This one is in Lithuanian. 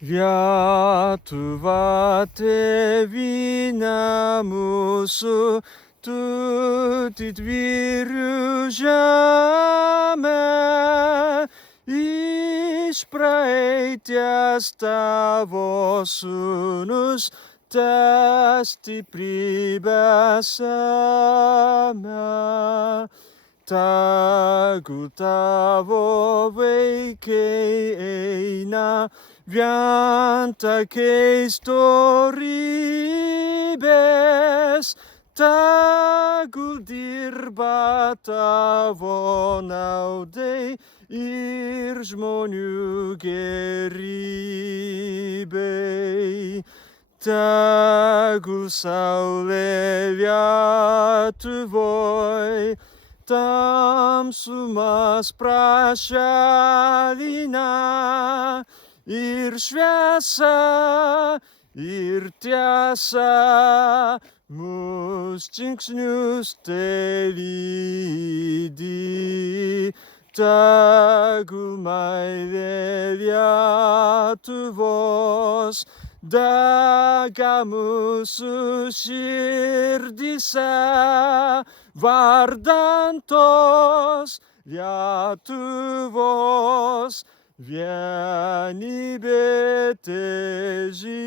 Lietuva tėvynė mūsų, tu didvyrių žemė, iš praeities tavo sūnus, te stiprybę semia. Tegul tavo vaikai eina vien takais dorybės, tegul dirba tavo naudai ir žmonių gerybei. Tegul saulė Lietuvoj tamsumas prašalina, ir šviesa, ir tiesa mus žingsnius telydi. Tegul meilė Lietuvos dega mūsų širdyse, vardan tos Lietuvos vienybė težydi.